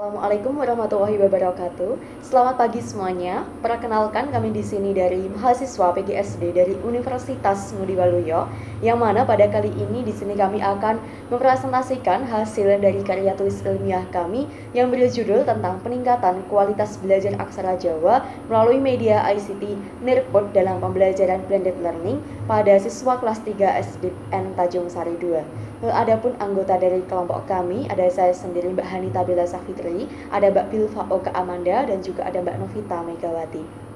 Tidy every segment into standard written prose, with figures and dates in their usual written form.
Assalamualaikum warahmatullahi wabarakatuh. Selamat pagi semuanya. Perkenalkan kami di sini dari mahasiswa PGSD dari Universitas Ngudi Waluyo, yang mana pada kali ini di sini kami akan mempresentasikan hasil dari karya tulis ilmiah kami yang berjudul tentang peningkatan kualitas belajar aksara Jawa melalui media ICT Nirput dalam pembelajaran blended learning pada siswa kelas 3 SDN Tanjung Sari 2. Adapun anggota dari kelompok kami, ada saya sendiri Mbak Hanita Bella Safitri, ada Mbak Bilva Oka Amanda, dan juga ada Mbak Novita Megawati.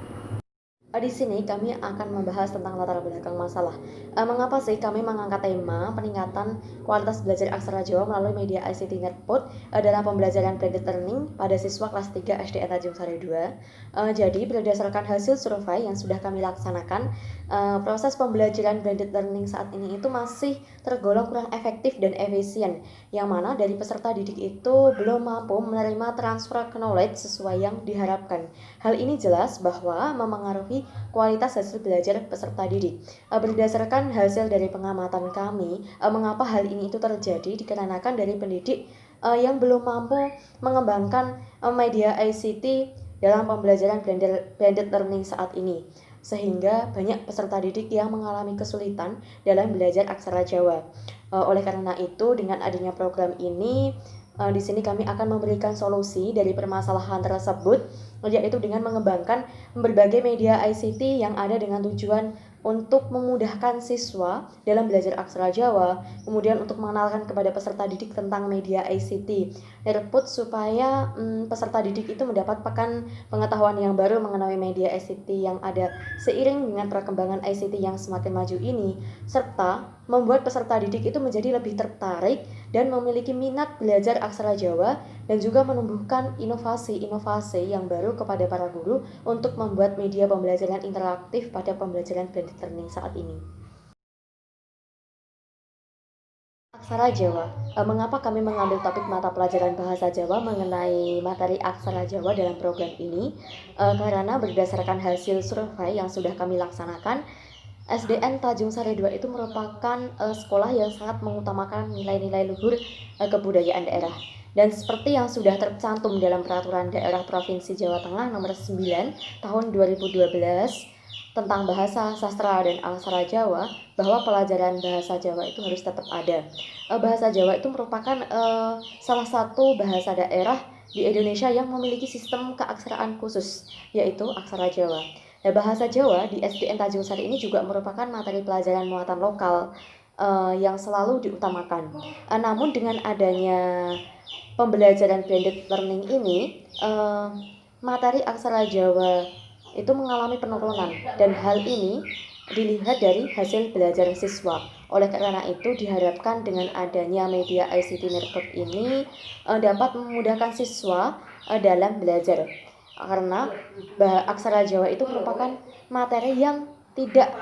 Di sini kami akan membahas tentang latar belakang masalah. Mengapa sih kami mengangkat tema peningkatan kualitas belajar aksara Jawa melalui media ICT Netput dalam pembelajaran blended learning pada siswa kelas 3 SDN Tanjung Sari 2. Jadi berdasarkan hasil survei yang sudah kami laksanakan, proses pembelajaran blended learning saat ini itu masih tergolong kurang efektif dan efisien, yang mana dari peserta didik itu belum mampu menerima transfer knowledge sesuai yang diharapkan. Hal ini jelas bahwa memengaruhi kualitas hasil belajar peserta didik. Berdasarkan hasil dari pengamatan kami, mengapa hal ini itu terjadi dikarenakan dari pendidik yang belum mampu mengembangkan media ICT dalam pembelajaran blended learning saat ini, sehingga banyak peserta didik yang mengalami kesulitan dalam belajar aksara Jawa. Oleh karena itu, dengan adanya program ini, di sini kami akan memberikan solusi dari permasalahan tersebut, yaitu dengan mengembangkan berbagai media ICT yang ada dengan tujuan untuk memudahkan siswa dalam belajar aksara Jawa, kemudian untuk mengenalkan kepada peserta didik tentang media ICT Nirput supaya peserta didik itu mendapat pengetahuan yang baru mengenai media ICT yang ada seiring dengan perkembangan ICT yang semakin maju ini, serta membuat peserta didik itu menjadi lebih tertarik dan memiliki minat belajar aksara Jawa, dan juga menumbuhkan inovasi-inovasi yang baru kepada para guru untuk membuat media pembelajaran interaktif pada pembelajaran blended learning saat ini. Aksara Jawa. Mengapa kami mengambil topik mata pelajaran bahasa Jawa mengenai materi aksara Jawa dalam program ini? Karena berdasarkan hasil survei yang sudah kami laksanakan, SDN Tanjung Sari 2 itu merupakan sekolah yang sangat mengutamakan nilai-nilai luhur kebudayaan daerah. Dan seperti yang sudah tercantum dalam Peraturan Daerah Provinsi Jawa Tengah Nomor 9 Tahun 2012 tentang bahasa, sastra, dan aksara Jawa, bahwa pelajaran bahasa Jawa itu harus tetap ada. Bahasa Jawa itu merupakan salah satu bahasa daerah di Indonesia yang memiliki sistem keaksaraan khusus, yaitu aksara Jawa. Nah, bahasa Jawa di SDN Tanjung Sari ini juga merupakan materi pelajaran muatan lokal yang selalu diutamakan. Namun dengan adanya pembelajaran blended learning ini, materi aksara Jawa itu mengalami penurunan, dan hal ini dilihat dari hasil belajar siswa. Oleh karena itu diharapkan dengan adanya media ICT Nirput ini dapat memudahkan siswa dalam belajar, karena aksara Jawa itu merupakan materi yang tidak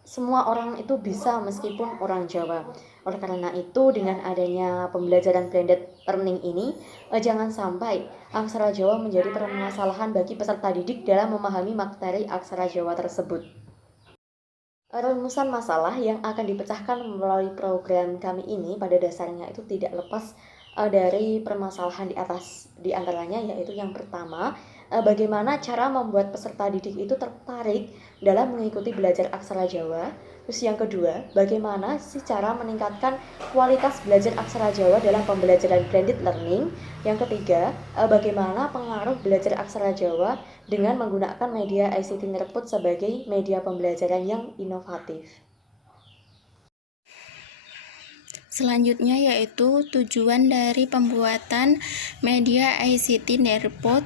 semua orang itu bisa meskipun orang Jawa. Oleh karena itu, dengan adanya pembelajaran blended learning ini, jangan sampai aksara Jawa menjadi permasalahan bagi peserta didik dalam memahami materi aksara Jawa tersebut. Rumusan masalah yang akan dipecahkan melalui program kami ini pada dasarnya itu tidak lepas dari permasalahan di atas. Di antaranya yaitu yang pertama, bagaimana cara membuat peserta didik itu tertarik dalam mengikuti belajar aksara Jawa. Terus yang kedua, bagaimana sih cara meningkatkan kualitas belajar aksara Jawa dalam pembelajaran blended learning. Yang ketiga, bagaimana pengaruh belajar aksara Jawa dengan menggunakan media ICT Nirput sebagai media pembelajaran yang inovatif. Selanjutnya yaitu tujuan dari pembuatan media ICT Nirput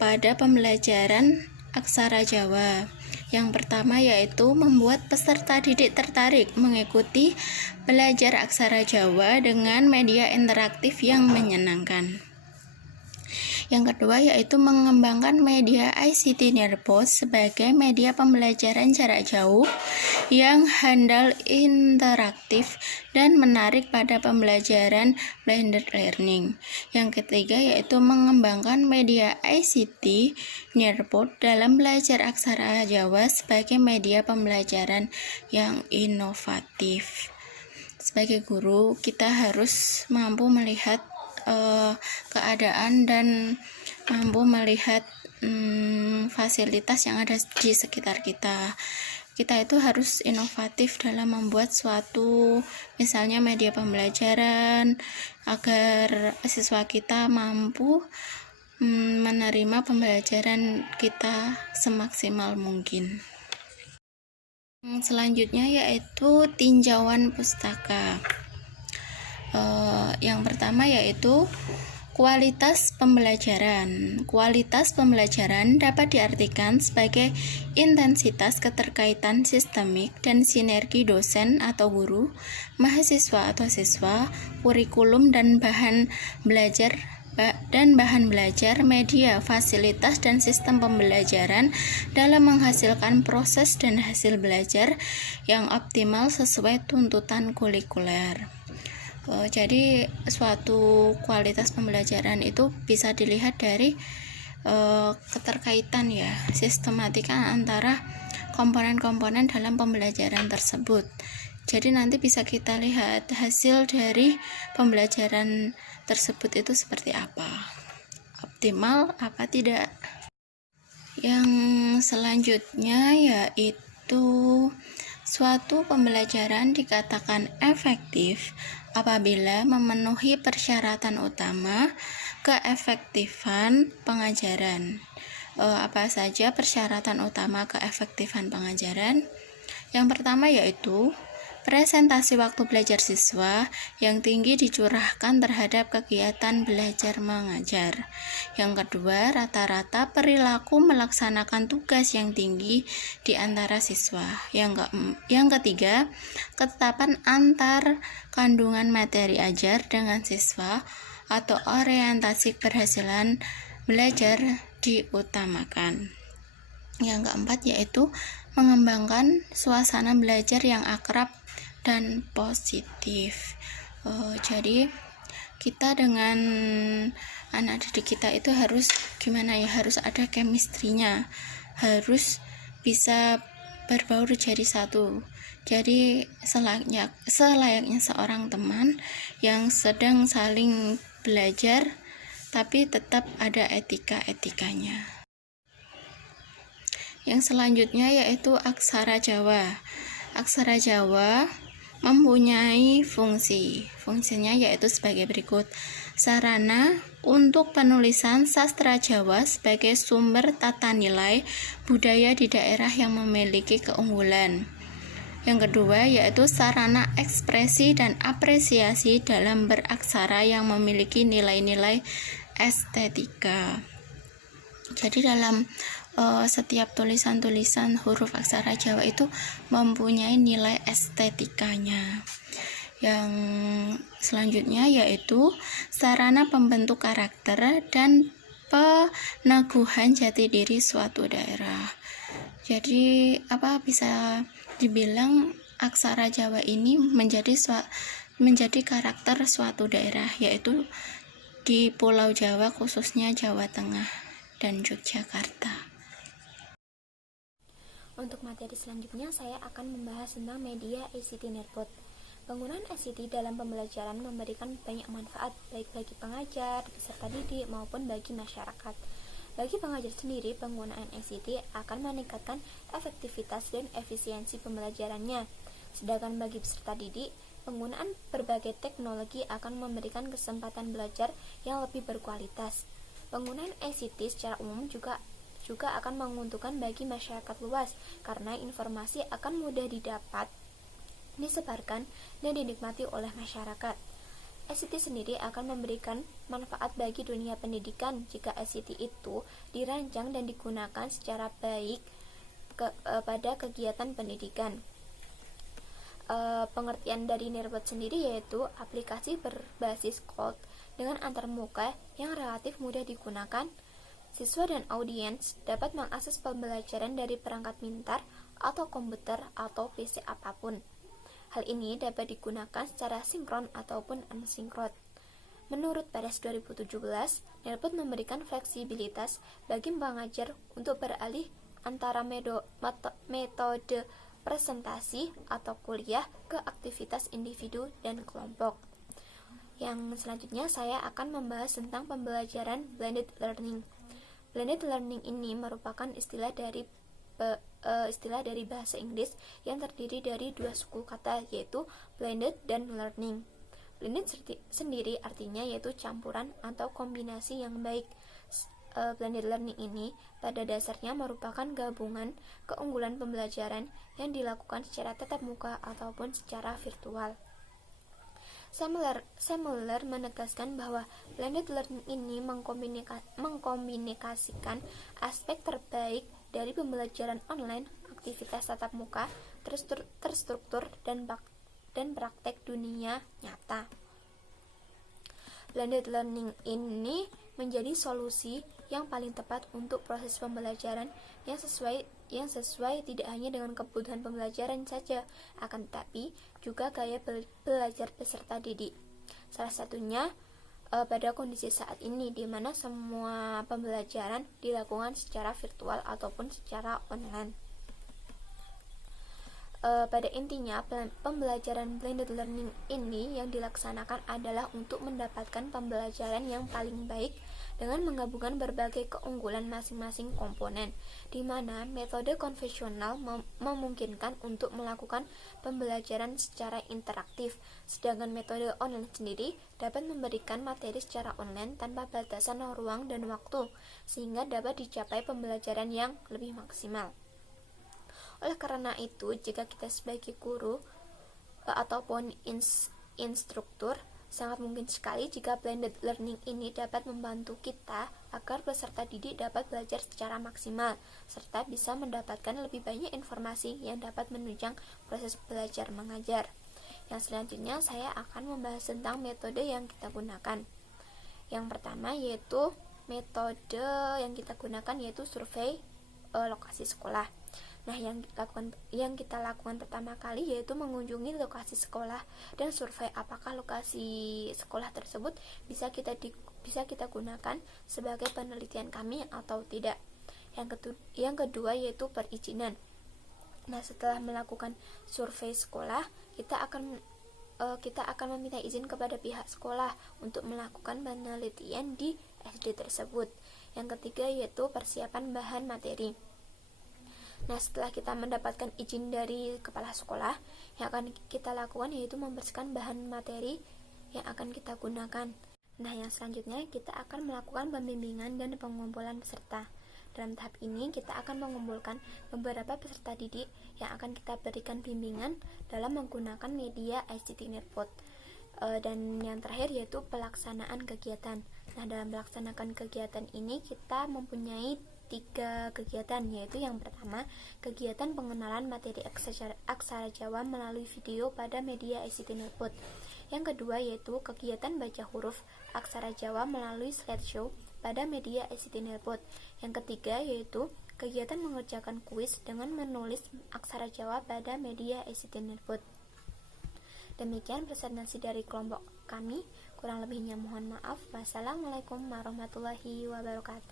pada pembelajaran aksara Jawa. Yang pertama yaitu membuat peserta didik tertarik mengikuti belajar aksara Jawa dengan media interaktif yang menyenangkan. Yang kedua yaitu mengembangkan media ICT Nirput sebagai media pembelajaran jarak jauh yang handal, interaktif, dan menarik pada pembelajaran blended learning. Yang ketiga yaitu mengembangkan media ICT Nirput dalam belajar aksara Jawa sebagai media pembelajaran yang inovatif. Sebagai guru, kita harus mampu melihat keadaan dan mampu melihat fasilitas yang ada di sekitar kita. Kita itu harus inovatif dalam membuat suatu misalnya media pembelajaran agar siswa kita mampu menerima pembelajaran kita semaksimal mungkin. Selanjutnya yaitu tinjauan pustaka. Yang pertama yaitu kualitas pembelajaran. Kualitas pembelajaran dapat diartikan sebagai intensitas keterkaitan sistemik dan sinergi dosen atau guru, mahasiswa atau siswa, kurikulum dan bahan belajar, media, fasilitas dan sistem pembelajaran dalam menghasilkan proses dan hasil belajar yang optimal sesuai tuntutan kurikuler. Jadi suatu kualitas pembelajaran itu bisa dilihat dari keterkaitan ya, sistematika antara komponen-komponen dalam pembelajaran tersebut. Jadi nanti bisa kita lihat hasil dari pembelajaran tersebut itu seperti apa, optimal apa tidak. Yang selanjutnya yaitu suatu pembelajaran dikatakan efektif apabila memenuhi persyaratan utama keefektifan pengajaran. Apa saja persyaratan utama keefektifan pengajaran? Yang pertama yaitu presentasi waktu belajar siswa yang tinggi dicurahkan terhadap kegiatan belajar mengajar. Yang kedua, rata-rata perilaku melaksanakan tugas yang tinggi di antara siswa. Yang ketiga, ketetapan antar kandungan materi ajar dengan siswa atau orientasi keberhasilan belajar diutamakan. Yang keempat yaitu mengembangkan suasana belajar yang akrab dan positif. Jadi kita dengan anak didik kita itu harus gimana ya, harus ada chemistry-nya, harus bisa berbaur jadi satu. Jadi selayaknya seorang teman yang sedang saling belajar tapi tetap ada etika-etikanya. Yang selanjutnya yaitu aksara Jawa. Aksara Jawa mempunyai fungsinya yaitu sebagai berikut: sarana untuk penulisan sastra Jawa sebagai sumber tata nilai budaya di daerah yang memiliki keunggulan. Yang kedua yaitu sarana ekspresi dan apresiasi dalam beraksara yang memiliki nilai-nilai estetika. Jadi dalam setiap tulisan-tulisan huruf aksara Jawa itu mempunyai nilai estetikanya. Yang selanjutnya yaitu sarana pembentuk karakter dan peneguhan jati diri suatu daerah. Jadi bisa dibilang aksara Jawa ini menjadi karakter suatu daerah, yaitu di Pulau Jawa, khususnya Jawa Tengah dan Yogyakarta. Untuk materi selanjutnya, saya akan membahas tentang media ICT Nerbot. Penggunaan ICT dalam pembelajaran memberikan banyak manfaat, baik bagi pengajar, peserta didik, maupun bagi masyarakat. Bagi pengajar sendiri, penggunaan ICT akan meningkatkan efektivitas dan efisiensi pembelajarannya. Sedangkan bagi peserta didik, penggunaan berbagai teknologi akan memberikan kesempatan belajar yang lebih berkualitas. Penggunaan ICT secara umum juga akan menguntungkan bagi masyarakat luas karena informasi akan mudah didapat, disebarkan, dan dinikmati oleh masyarakat. ICT sendiri akan memberikan manfaat bagi dunia pendidikan jika ICT itu dirancang dan digunakan secara baik pada kegiatan pendidikan. Pengertian dari Nerbot sendiri yaitu aplikasi berbasis cloud dengan antarmuka yang relatif mudah digunakan. Siswa dan audiens dapat mengakses pembelajaran dari perangkat pintar atau komputer atau PC apapun. Hal ini dapat digunakan secara sinkron ataupun asinkron. Menurut Peres 2017, Nerbot memberikan fleksibilitas bagi pengajar untuk beralih antara metode presentasi atau kuliah ke aktivitas individu dan kelompok. Yang selanjutnya saya akan membahas tentang pembelajaran blended learning. Blended learning ini merupakan istilah dari bahasa Inggris yang terdiri dari dua suku kata, yaitu blended dan learning. Blended sendiri artinya yaitu campuran atau kombinasi yang baik. Blended learning ini pada dasarnya merupakan gabungan keunggulan pembelajaran yang dilakukan secara tatap muka ataupun secara virtual. Semler menegaskan bahwa blended learning ini mengkombinasikan aspek terbaik dari pembelajaran online, aktivitas tatap muka, terstruktur, dan praktek dunia nyata. Blended learning ini menjadi solusi yang paling tepat untuk proses pembelajaran yang sesuai tidak hanya dengan kebutuhan pembelajaran saja, akan tetapi juga gaya belajar peserta didik. Salah satunya pada kondisi saat ini, di mana semua pembelajaran dilakukan secara virtual ataupun secara online. Pada intinya, pembelajaran blended learning ini yang dilaksanakan adalah untuk mendapatkan pembelajaran yang paling baik dengan menggabungkan berbagai keunggulan masing-masing komponen, di mana metode konvensional memungkinkan untuk melakukan pembelajaran secara interaktif, sedangkan metode online sendiri dapat memberikan materi secara online tanpa batasan ruang dan waktu, sehingga dapat dicapai pembelajaran yang lebih maksimal. Oleh karena itu, jika kita sebagai guru ataupun instruktur, sangat mungkin sekali jika blended learning ini dapat membantu kita agar peserta didik dapat belajar secara maksimal, serta bisa mendapatkan lebih banyak informasi yang dapat menunjang proses belajar mengajar. Yang selanjutnya saya akan membahas tentang metode yang kita gunakan. Yang pertama yaitu metode yang kita gunakan yaitu survei lokasi sekolah. Nah, yang kita lakukan pertama kali yaitu mengunjungi lokasi sekolah dan survei apakah lokasi sekolah tersebut bisa kita gunakan sebagai penelitian kami atau tidak. Yang kedua yaitu perizinan. Nah, setelah melakukan survei sekolah, kita akan meminta izin kepada pihak sekolah untuk melakukan penelitian di SD tersebut. Yang ketiga yaitu persiapan bahan materi. Nah, setelah kita mendapatkan izin dari kepala sekolah, yang akan kita lakukan yaitu membersihkan bahan materi yang akan kita gunakan. Nah, yang selanjutnya kita akan melakukan pembimbingan dan pengumpulan peserta. Dalam tahap ini, kita akan mengumpulkan beberapa peserta didik yang akan kita berikan bimbingan dalam menggunakan media ICT Netpot. Dan yang terakhir yaitu pelaksanaan kegiatan. Nah, dalam melaksanakan kegiatan ini kita mempunyai 3 kegiatan, yaitu yang pertama, kegiatan pengenalan materi aksara Jawa melalui video pada media ICT Netpot. Yang kedua yaitu kegiatan baca huruf aksara Jawa melalui slideshow pada media ICT Netpot. Yang ketiga yaitu kegiatan mengerjakan kuis dengan menulis aksara Jawa pada media ICT Netpot. Demikian presentasi dari kelompok kami. Kurang lebihnya mohon maaf. Wassalamualaikum warahmatullahi wabarakatuh.